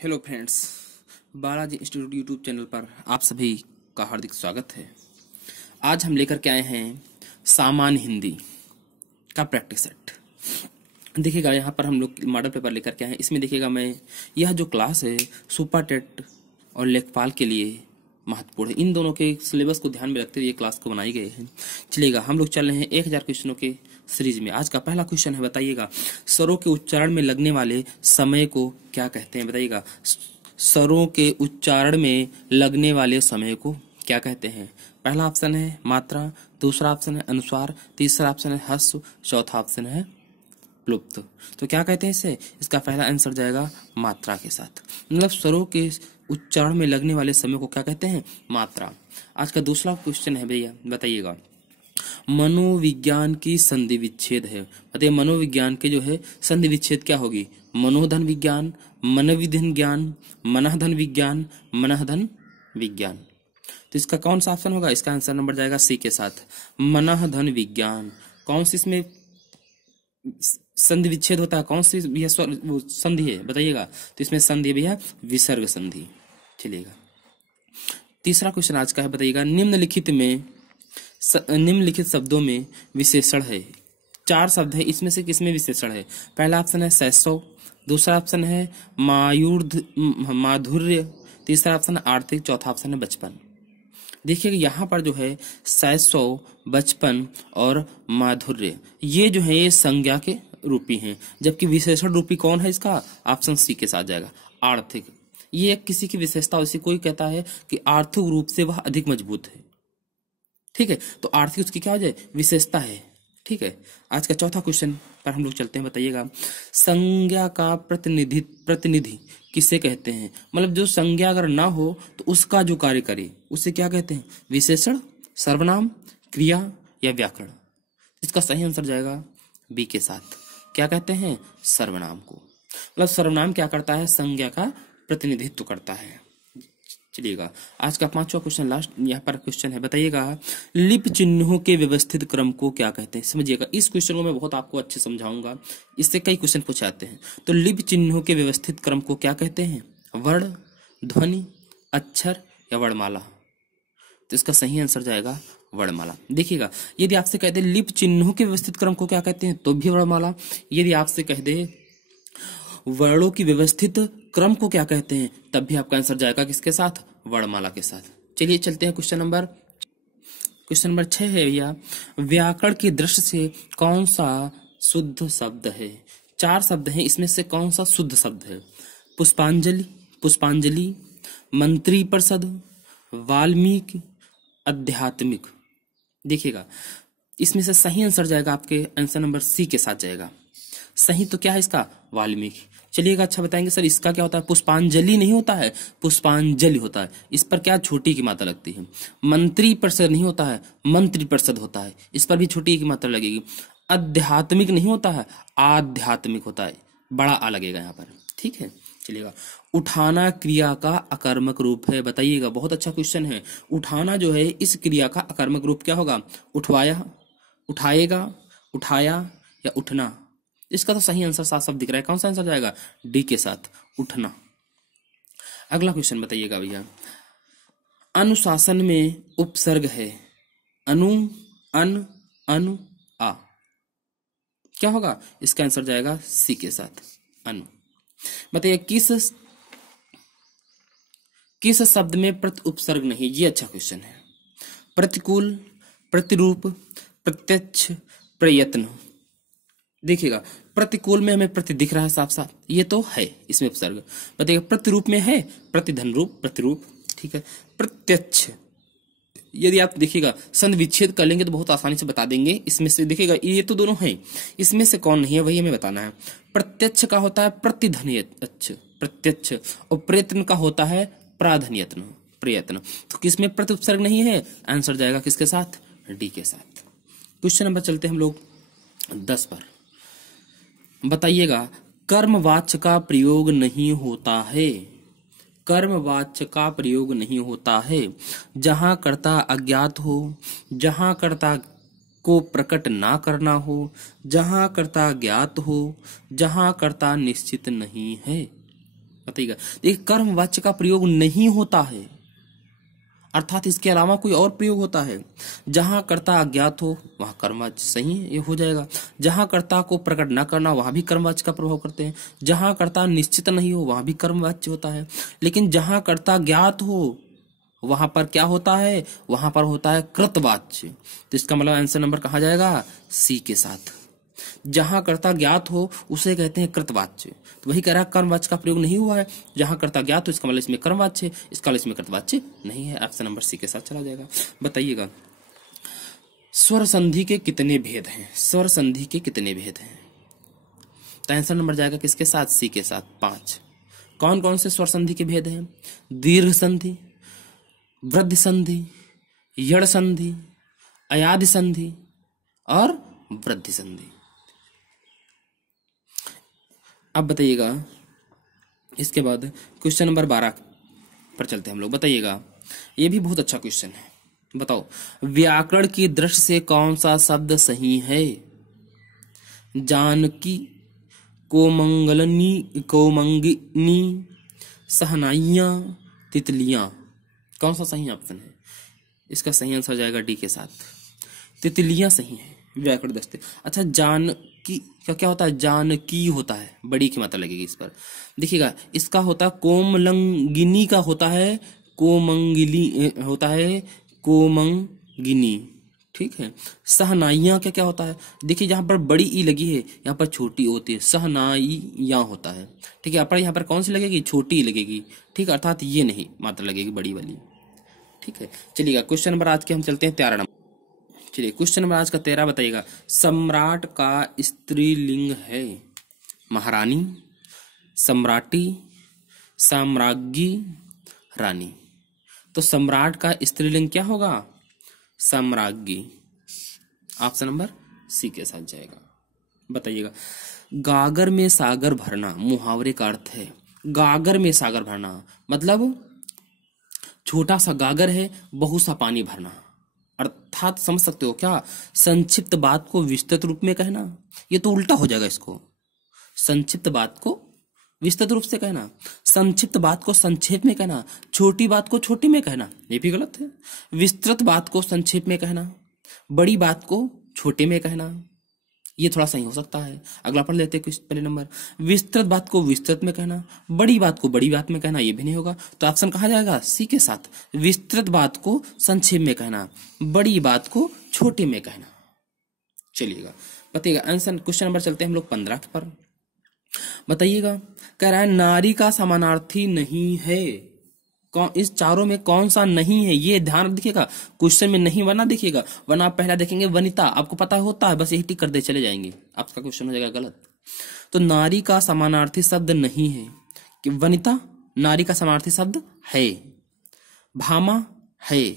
Hello friends, Balaji institute YouTube channel पर आप सभी का हार्दिक स्वागत है। आज हम लेकर के आए हैं सामान्य हिंदी का प्रैक्टिस सेट। देखिएगा, यहाँ पर हम लोग मॉडल पेपर लेकर के आए हैं। इसमें देखिएगा, मैं यह जो क्लास है सुपर टेट और लेखपाल के लिए महत्वपूर्ण है। इन दोनों के सिलेबस को ध्यान में रखते हुए ये क्लास को बनाई गई है। चलिएगा, हम लोग चल रहे हैं 1000 क्वेश्चनों के सीरीज में। आज का पहला क्वेश्चन है, बताइएगा स्वरों के उच्चारण में लगने वाले समय को क्या कहते हैं। बताइएगा, स्वरों के उच्चारण में लगने वाले समय को क्या कहते हैं। पहला ऑप्शन है मात्रा, दूसरा ऑप्शन है अनुस्वार, तीसरा ऑप्शन है ह्रस्व, चौथा ऑप्शन है प्लुप्त। तो क्या कहते हैं इसे? इसका पहला आंसर जाएगा मात्रा के साथ। मतलब स्वरों के उच्चारण में लगने वाले समय को क्या कहते हैं? मात्रा। आज का दूसरा क्वेश्चन है भैया, बताइएगा मनोविज्ञान की संधि विच्छेद है। बताइए, मनोविज्ञान के जो है संधि विच्छेद क्या होगी? मनोधन विज्ञान, मनोविधन ज्ञान, मनःधन विज्ञान, मनःधन विज्ञान। तो इसका कौन सा ऑप्शन होगा? इसका आंसर नंबर जाएगा सी के साथ, मनःधन विज्ञान। कौन सी इसमें संधि विच्छेद होता है? कौन सी भैया संधि है? बताइएगा। तो इसमें संधि भैया विसर्ग संधि। चलिएगा, तीसरा क्वेश्चन आज का है, बताइएगा निम्नलिखित शब्दों में विशेषण है। 4 शब्द है, इसमें से किसमें विशेषण है? पहला ऑप्शन है शैशव, दूसरा ऑप्शन है माधुर्य, तीसरा ऑप्शन है आर्थिक, चौथा ऑप्शन है बचपन। देखिए यहाँ पर जो है शैशव, बचपन और माधुर्य, ये जो है ये संज्ञा के रूपी हैं, जबकि विशेषण रूपी कौन है इसका? ऑप्शन सी के साथ जाएगा, आर्थिक। ये किसी की विशेषता होती, कोई कहता है कि आर्थिक रूप से वह अधिक मजबूत है, ठीक है, तो आर्थिक उसकी क्या हो जाए? विशेषता है। ठीक है, आज का चौथा क्वेश्चन पर हम लोग चलते हैं। बताइएगा संज्ञा का प्रतिनिधि किसे कहते हैं? मतलब जो संज्ञा अगर ना हो तो उसका जो कार्य करे उसे क्या कहते हैं? विशेषण, सर्वनाम, क्रिया या व्याकरण। इसका सही आंसर जाएगा बी के साथ। क्या कहते हैं? सर्वनाम को। मतलब सर्वनाम क्या करता है? संज्ञा का प्रतिनिधित्व करता है। चलिएगा, आज का 5वां क्वेश्चन लास्ट यहाँ पर क्वेश्चन है, बताइएगा लिप चिन्हों के व्यवस्थित क्रम को क्या कहते हैं। समझिएगा, इस क्वेश्चन को मैं बहुत आपको अच्छे समझाऊंगा, इससे कई क्वेश्चन पूछे आते हैं। तो लिप चिन्हों के व्यवस्थित क्रम को क्या कहते हैं? वर्ण, ध्वनि, अक्षर या वर्णमाला। तो इसका सही आंसर जाएगा वर्णमाला। देखिएगा, यदि आपसे कह दे लिप चिन्हों के व्यवस्थित क्रम को क्या कहते हैं, तो भी वर्णमाला। यदि आपसे कह दे वर्णों की व्यवस्थित क्रम को क्या कहते हैं, तब भी आपका आंसर जाएगा किसके साथ? वर्णमाला के साथ। चलिए चलते हैं क्वेश्चन नंबर 6 है भैया, व्याकरण की दृष्टि से कौन सा शुद्ध शब्द है? 4 शब्द हैं, इसमें से कौन सा शुद्ध शब्द है? पुष्पांजलि, मंत्री परिषद, वाल्मीकि, आध्यात्मिक। देखिएगा, इसमें से सही आंसर जाएगा आपके आंसर नंबर सी के साथ जाएगा। सही तो क्या है इसका? वाल्मीकि। चलिएगा, अच्छा बताएंगे सर इसका क्या होता है? पुष्पांजलि नहीं होता है, पुष्पांजलि होता है। इस पर क्या छोटी की मात्रा लगती है। मंत्री परिषद नहीं होता है, मंत्री परिषद होता है, इस पर भी छोटी की मात्रा लगेगी। आध्यात्मिक नहीं होता है, आध्यात्मिक होता है, बड़ा आ लगेगा यहाँ पर। ठीक है, चलिएगा, उठाना क्रिया का अकर्मक रूप है। बताइएगा, बहुत अच्छा क्वेश्चन है। उठाना जो है इस क्रिया का अकर्मक रूप क्या होगा? उठवाया, उठाएगा, उठाया या उठना। इसका तो सही आंसर साफ साफ दिख रहा है। कौन सा आंसर जाएगा? डी के साथ, उठना। अगला क्वेश्चन बताइएगा भैया, अनुशासन में उपसर्ग है अनु, अन, अनु, आ। क्या होगा? इसका आंसर जाएगा सी के साथ, अनु। बताइए किस शब्द में प्रति उपसर्ग नहीं? ये अच्छा क्वेश्चन है। प्रतिकूल, प्रतिरूप, प्रत्यक्ष, प्रयत्न। देखिएगा, प्रतिकूल में हमें प्रति दिख रहा है साफ साफ, ये तो है इसमें उपसर्ग। बताइएगा प्रतिरूप में है प्रतिधन रूप, प्रतिरूप। ठीक है, प्रत्यक्ष, यदि आप देखिएगा संधि विच्छेद कर लेंगे तो बहुत आसानी से बता देंगे। इसमें से देखिएगा ये तो दोनों हैं, इसमें से कौन नहीं है वही हमें बताना है। प्रत्यक्ष का होता है प्रतिधनयत्न, प्रत्यक्ष, और प्रयत्न का होता है प्राधन्यत्न, प्रयत्न। तो किसमें प्रति उपसर्ग नहीं है? आंसर जाएगा किसके साथ? डी के साथ। क्वेश्चन नंबर चलते हम लोग 10 पर। बताइएगा कर्मवाच्य का प्रयोग नहीं होता है। कर्मवाच्य का प्रयोग नहीं होता है जहां कर्ता अज्ञात हो, जहां कर्ता को प्रकट ना करना हो, जहां कर्ता ज्ञात हो, जहां कर्ता निश्चित नहीं है। बताइएगा। देखिए कर्म वाच्य का प्रयोग नहीं होता है, अर्थात इसके अलावा कोई और प्रयोग होता है। जहां कर्ता अज्ञात हो वहां कर्मवाच्य सही है, ये हो जाएगा। जहां कर्ता को प्रकट न करना वहां भी कर्मवाच्य का प्रभाव करते हैं। जहां कर्ता निश्चित नहीं हो वहां भी कर्मवाच्य होता है। लेकिन जहां कर्ता ज्ञात हो वहां पर क्या होता है, वहां पर होता है कृतवाच्य। तो इसका मतलब आंसर नंबर कहा जाएगा सी के साथ। जहां कर्ता ज्ञात हो उसे कहते हैं कृतवाच्य। तो वही कह रहा है कर्मवाच्य का प्रयोग नहीं हुआ है। जहां कर्ता ज्ञात हो इसका मतलब इसमें कर्मवाच्य है, इसका मतलब इसमें कृतवाच्य नहीं है। ऑप्शन नंबर सी के साथ चला जाएगा। बताइएगा स्वर संधि के कितने भेद हैं? स्वर संधि के कितने भेद हैं? तो आंसर नंबर जाएगा किसके साथ? सी के साथ, 5। कौन कौन से स्वर संधि के भेद हैं? दीर्घ संधि, वृद्धि संधि, यड़ संधि, अयादि संधि और वृद्धि संधि। अब बताइएगा इसके बाद क्वेश्चन नंबर 12 पर चलते हैं हम लोग। बताइएगा ये भी बहुत अच्छा क्वेश्चन है। बताओ व्याकरण की दृष्टि से कौन सा शब्द सही है? जानकी, कोमंगलनी, कोमंगिनी, सहनाइयां, तितलियां, कौन सा सही ऑप्शन है? इसका सही आंसर जाएगा डी के साथ, तितलियां सही है व्याकरण दृष्टि। अच्छा जानकी का क्या होता है? जानकी होता है, बड़ी की मात्रा लगेगी इस पर। देखिएगा इसका होता है कोमलंगिनी का होता है कोमंगिली होता है कोमंगिनी, ठीक है। सहनाइयां क्या क्या होता है? देखिए जहां पर बड़ी ई लगी है यहाँ पर छोटी होती है, सहनाइयां होता है, ठीक है। यहाँ पर कौन सी लगेगी? छोटी ई लगेगी, ठीक है, अर्थात ये नहीं मात्रा लगेगी बड़ी वाली, ठीक है। चलिएगा क्वेश्चन नंबर आज के हम चलते हैं 13 नंबर। चलिए क्वेश्चन नंबर आज का 13 बताइएगा सम्राट का स्त्रीलिंग है? महारानी, सम्राटी, साम्राज्ञी, रानी। तो सम्राट का स्त्रीलिंग क्या होगा? साम्राज्ञी। ऑप्शन नंबर सी के साथ जाएगा। बताइएगा गागर में सागर भरना मुहावरे का अर्थ है। गागर में सागर भरना मतलब छोटा सा गागर है, बहुत सा पानी भरना, अर्थात समझ सकते हो क्या? संक्षिप्त बात को विस्तृत रूप में कहना। ये तो उल्टा हो जाएगा इसको, संक्षिप्त बात को विस्तृत रूप से कहना, संक्षिप्त बात को संक्षेप में कहना, छोटी बात को छोटी में कहना, ये भी गलत है। विस्तृत बात को संक्षेप में कहना, बड़ी बात को छोटे में कहना, ये थोड़ा सही हो सकता है। अगला पढ़ लेते हैं पहले नंबर। विस्तृत बात को विस्तृत में कहना, बड़ी बात को बड़ी बात में कहना, ये भी नहीं होगा। तो ऑप्शन कहा जाएगा सी के साथ, विस्तृत बात को संक्षेप में कहना, बड़ी बात को छोटे में कहना। चलिएगा बताइएगा आंसर। क्वेश्चन नंबर चलते हैं हम लोग 15 पर। बताइएगा कह रहा है नारी का समानार्थी नहीं है। कौन इस चारों में कौन सा नहीं है? ये ध्यान रखिएगा, क्वेश्चन में नहीं वरना देखिएगा, वरना आप पहला देखेंगे वनिता, आपको पता होता है, बस यही टिक कर दे चले जाएंगे, आपका क्वेश्चन हो जाएगा गलत। तो नारी का समानार्थी शब्द नहीं है कि वनिता नारी का समानार्थी शब्द है, भामा है,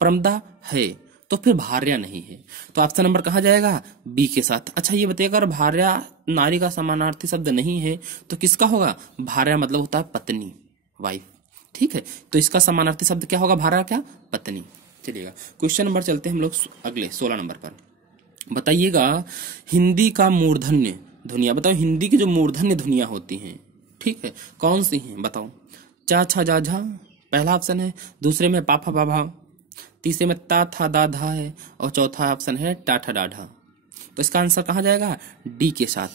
प्रमदा है, तो फिर भार्या नहीं है। तो ऑप्शन नंबर कहा जाएगा बी के साथ। अच्छा ये बताइएगा अगर भार्या नारी का समानार्थी शब्द नहीं है तो किसका होगा? भार्या मतलब होता है पत्नी, वाइफ, ठीक है। तो इसका समानार्थी शब्द क्या होगा? भार्या क्या? पत्नी। चलिएगा क्वेश्चन नंबर चलते हैं हम लोग अगले 16 नंबर पर। बताइएगा हिंदी का मूर्धन्य ध्वनियां बताओ। हिंदी की जो मूर्धन्य ध्वनियां होती हैं, ठीक है, कौन सी हैं बताओ? चा छा जा झा पहला ऑप्शन है, दूसरे में पाफा बाभा, तीसरे में ता था दा धा है और चौथा ऑप्शन है टाठा डाढ़ा। तो इसका आंसर कहा जाएगा डी के साथ।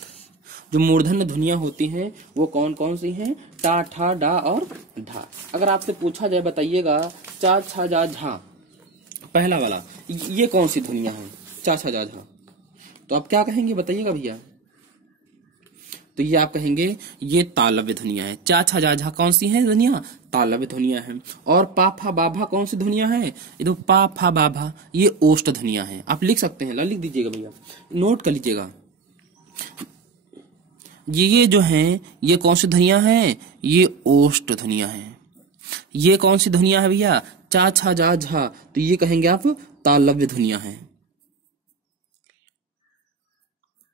जो मूर्धन्य ध्वनियां होती हैं वो कौन कौन सी हैं? टा ठा डा और ढा। अगर आपसे पूछा जाए बताइएगा चा छा जा झा पहला वाला ये कौन सी ध्वनियां हैं? चा छा जा झा, तो आप क्या कहेंगे बताइएगा भैया? तो ये आप कहेंगे ये तालव्य ध्वनियां हैं। चा छा जा झा कौन सी हैं ध्वनियां? तालव्य ध्वनियां हैं। और पा फा बाभा कौन सी ध्वनियां हैं? ये तो पा फा बाभा ये ओष्ठ ध्वनियां हैं। आप लिख सकते हैं, लिख दीजिएगा भैया, नोट कर लीजिएगा। ये जो हैं ये कौन सी ध्वनियां हैं? ये ओष्ठ ध्वनियां हैं। ये कौन सी ध्वनियां है भैया? चा छा जा झा, तो ये कहेंगे आप तालव्य ध्वनियां हैं,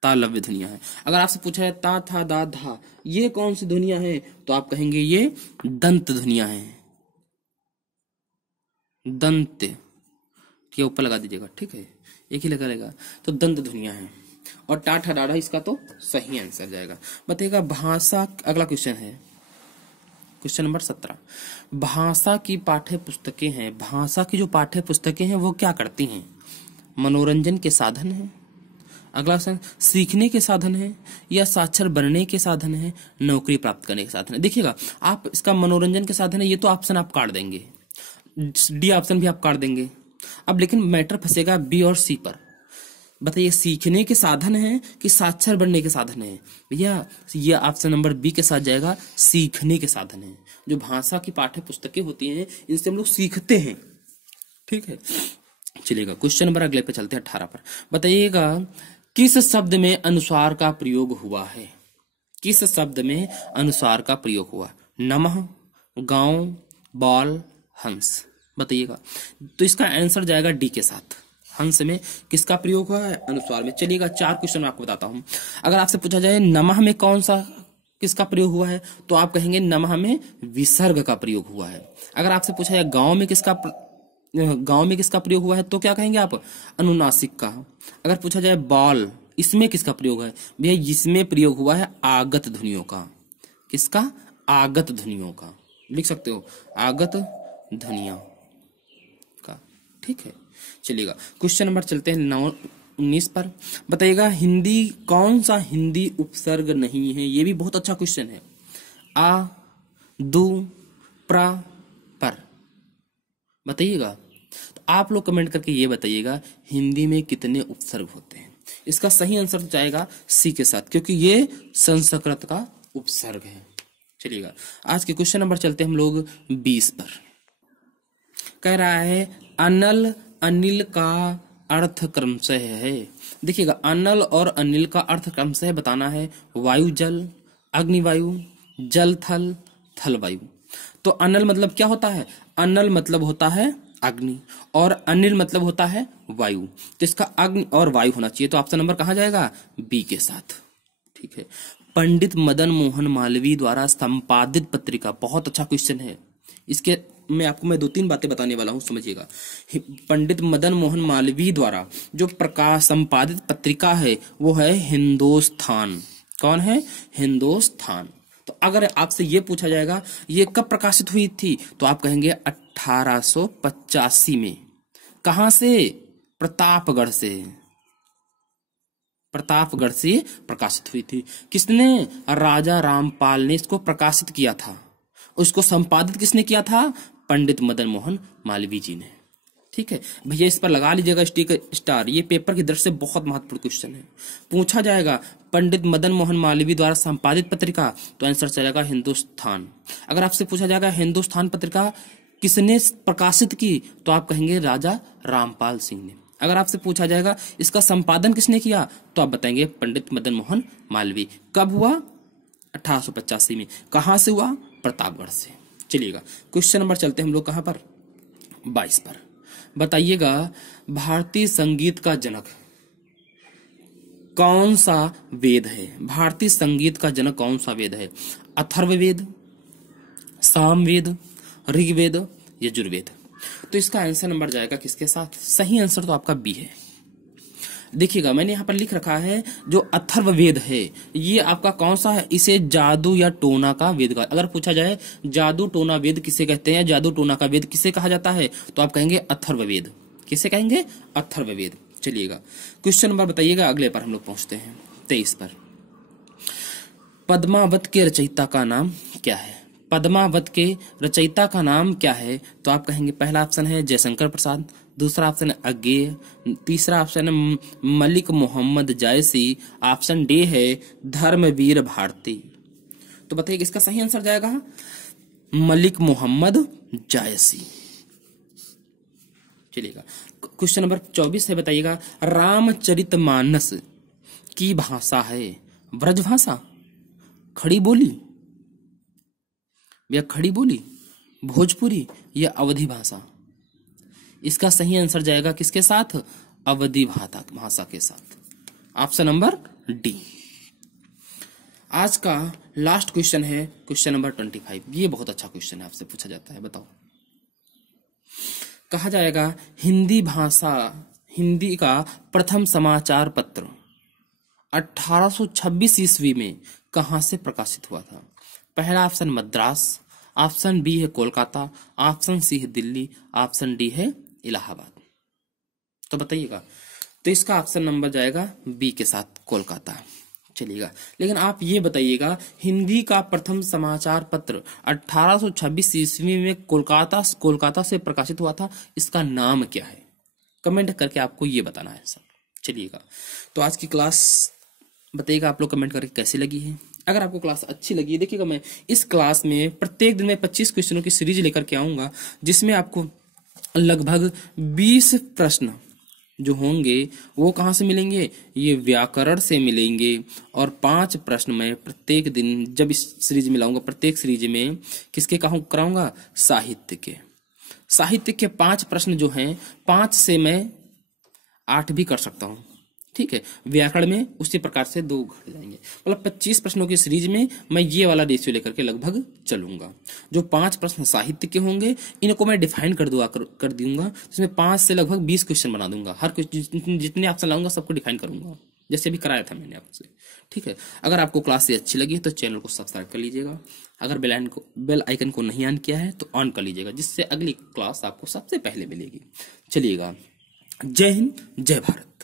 तालव्य ध्वनियां हैं। अगर आपसे पूछा है ता था दा धा ये कौन सी ध्वनियां हैं? तो आप कहेंगे ये दंत ध्वनियां हैं, दंत, ठीक है, ऊपर लगा दीजिएगा, ठीक है, एक ही लगा रहेगा। तो दंत ध्वनियां हैं। और टाठा डाढ़ा इसका तो सही आंसर जाएगा। बताइएगा भाषा, अगला क्वेश्चन है क्वेश्चन नंबर 17, भाषा की पाठ्य पुस्तकें हैं, भाषा की जो पाठ्य पुस्तकें हैं वो क्या करती हैं? मनोरंजन के साधन है, अगला ऑप्शन सीखने के साधन है, या साक्षर बनने के साधन है, नौकरी प्राप्त करने के साधन है। देखिएगा, आप इसका मनोरंजन के साधन है, ये तो ऑप्शन आप काट देंगे, डी ऑप्शन भी आप काट देंगे। अब लेकिन मैटर फंसेगा बी और सी पर। बताइए, सीखने के साधन है कि साक्षर बनने के साधन है? भैया ये ऑप्शन नंबर बी के साथ जाएगा, सीखने के साधन है। जो भाषा की पाठ्य पुस्तकें होती हैं इनसे हम लोग सीखते हैं, ठीक है। चलिएगा क्वेश्चन नंबर अगले पे चलते हैं 18 पर। बताइएगा, किस शब्द में अनुस्वार का प्रयोग हुआ है? किस शब्द में अनुस्वार का प्रयोग हुआ? नमः, गांव, बाल, हंस। बताइएगा, तो इसका आंसर जाएगा डी के साथ। हंस में किसका प्रयोग हुआ है? अनुस्वार में। चलिएगा 4 क्वेश्चन मैं आपको बताता हूं। अगर आपसे पूछा जाए नमः में कौन सा किसका प्रयोग हुआ है, तो आप कहेंगे नमः में विसर्ग का प्रयोग हुआ है। अगर आपसे पूछा जाए गांव में किसका प्रयोग हुआ है, तो क्या कहेंगे आप? अनुनासिक का। अगर पूछा जाए बाल, इसमें किसका प्रयोग है? भैया इसमें प्रयोग हुआ है आगत ध्वनियों का। किसका? आगत ध्वनियों का। लिख सकते हो, आगत ध्वनियों का, ठीक है। चलिएगा क्वेश्चन नंबर चलते हैं 19 पर। बताइएगा, हिंदी कौन सा हिंदी उपसर्ग नहीं है? ये भी बहुत अच्छा क्वेश्चन है। आ, दु, प्रा, पर। बताइएगा, तो आप लोग कमेंट करके ये बताइएगा हिंदी में कितने उपसर्ग होते हैं। इसका सही आंसर जाएगा सी के साथ, क्योंकि ये संस्कृत का उपसर्ग है। चलिएगा आज के क्वेश्चन नंबर चलते हैं हम लोग 20 पर। कह रहा है अनल अनिल का अर्थ क्रमशः है। देखिएगा, अनल और अनिल का अर्थ क्रमशः बताना है। वायु जल, अग्निवायु, जल थल, थल वायु। तो अनल मतलब क्या होता है? अनल मतलब होता है अग्नि, और अनिल मतलब होता है वायु। तो इसका अग्नि और वायु होना चाहिए। तो ऑप्शन नंबर कहाँ जाएगा? बी के साथ, ठीक है। पंडित मदन मोहन मालवीय द्वारा संपादित पत्रिका, बहुत अच्छा क्वेश्चन है। इसके मैं 2-3 बातें बताने वाला हूं, समझिएगा। पंडित मदन मोहन मालवीय द्वारा जो संपादित पत्रिका है वो है हिंदुस्तान। कौन है? हिंदुस्तान। तो अगर आपसे ये पूछा जाएगा ये कब प्रकाशित हुई थी, तो आप कहेंगे 1885 में। कहां से? प्रतापगढ़ से। प्रतापगढ़ से प्रकाशित हुई थी। किसने? राजा रामपाल ने इसको प्रकाशित किया था। उसको संपादित किसने किया था? पंडित मदन मोहन मालवीय जी ने, ठीक है। भैया इस पर लगा लीजिएगा स्टार। ये पेपर की दृष्टि से बहुत महत्वपूर्ण क्वेश्चन है। पूछा जाएगा पंडित मदन मोहन मालवीय द्वारा संपादित पत्रिका, तो आंसर चलेगा हिंदुस्तान। अगर आपसे पूछा जाएगा हिंदुस्तान पत्रिका किसने प्रकाशित की, तो आप कहेंगे राजा रामपाल सिंह ने। अगर आपसे पूछा जाएगा इसका संपादन किसने किया, तो आप बताएंगे पंडित मदन मोहन मालवीय। कब हुआ? 1885 में। कहां से हुआ? प्रतापगढ़ से। चलिएगा क्वेश्चन नंबर चलते हैं हम लोग कहां पर? 22 पर। बताइएगा, भारतीय संगीत का जनक कौन सा वेद है? भारतीय संगीत का जनक कौन सा वेद है? अथर्ववेद, सामवेद, ऋग्वेद, यजुर्वेद। तो इसका आंसर नंबर जाएगा किसके साथ? सही आंसर तो आपका बी है। देखिएगा, मैंने यहाँ पर लिख रखा है जो अथर्ववेद है ये आपका कौन सा है? इसे जादू या टोना का वेद का। अगर पूछा जाए जादू टोना वेद किसे कहते हैं, जादू टोना का वेद किसे कहा जाता है, तो आप कहेंगे अथर्ववेद। किसे कहेंगे? अथर्ववेद। चलिएगा क्वेश्चन नंबर बताइएगा अगले पर हम लोग पहुंचते हैं 23 पर। पद्मावत के रचयिता का नाम क्या है? पद्मावत के रचयिता का नाम क्या है? तो आप कहेंगे पहला ऑप्शन है जयशंकर प्रसाद, दूसरा ऑप्शन है अज्ञेय, तीसरा ऑप्शन है मलिक मोहम्मद जायसी, ऑप्शन डी है धर्मवीर भारती। तो बताइए इसका सही आंसर जाएगा मलिक मोहम्मद जायसी। चलिएगा क्वेश्चन नंबर 24 है। बताइएगा, रामचरितमानस की भाषा है ब्रजभाषा, खड़ी बोली या खड़ी बोली, भोजपुरी या अवधी भाषा? इसका सही आंसर जाएगा किसके साथ? अवधी भाषा के साथ। Option number D. आज का लास्ट क्वेश्चन है क्वेश्चन नंबर 25। ये बहुत अच्छा क्वेश्चन है, आपसे पूछा जाता है। बताओ, कहा जाएगा हिंदी का प्रथम समाचार पत्र 1826 ईस्वी में कहां से प्रकाशित हुआ था? पहला ऑप्शन मद्रास, ऑप्शन बी है कोलकाता, ऑप्शन सी है दिल्ली, ऑप्शन डी है इलाहाबाद। तो बताइएगा, तो इसका ऑप्शन नंबर जाएगा बी के साथ, कोलकाता। चलिएगा, लेकिन आप ये बताइएगा, हिंदी का प्रथम समाचार पत्र 1826 ईस्वी में कोलकाता से प्रकाशित हुआ था, इसका नाम क्या है? कमेंट करके आपको ये बताना है सब। चलिएगा, तो आज की क्लास बताइएगा आप लोग कमेंट करके कैसी लगी है। अगर आपको क्लास अच्छी लगी है, देखिएगा मैं इस क्लास में प्रत्येक दिन में 25 क्वेश्चनों की सीरीज लेकर के आऊंगा, जिसमें आपको लगभग 20 प्रश्न जो होंगे वो कहाँ से मिलेंगे, ये व्याकरण से मिलेंगे। और 5 प्रश्न मैं प्रत्येक दिन जब इस सीरीज में लाऊंगा, प्रत्येक सीरीज में किसके कराऊंगा, साहित्य के 5 प्रश्न जो हैं, 5 से मैं 8 भी कर सकता हूँ, ठीक है। व्याकरण में उसी प्रकार से 2 घट जाएंगे, मतलब 25 प्रश्नों की सीरीज में मैं ये वाला रेशियो लेकर के लगभग चलूंगा। जो 5 प्रश्न साहित्य के होंगे, इनको मैं डिफाइन कर दूंगा, जिसमें 5 से लगभग 20 क्वेश्चन बना दूंगा। हर क्वेश्चन जितने ऑप्शन लाऊंगा सबको डिफाइन करूंगा, जैसे भी कराया था मैंने आपसे, ठीक है। अगर आपको क्लास से अच्छी लगी तो चैनल को सब्सक्राइब कर लीजिएगा। अगर बेल आइकन को नहीं ऑन किया है तो ऑन कर लीजिएगा, जिससे अगली क्लास आपको सबसे पहले मिलेगी। चलिएगा, जय हिंद, जय भारत।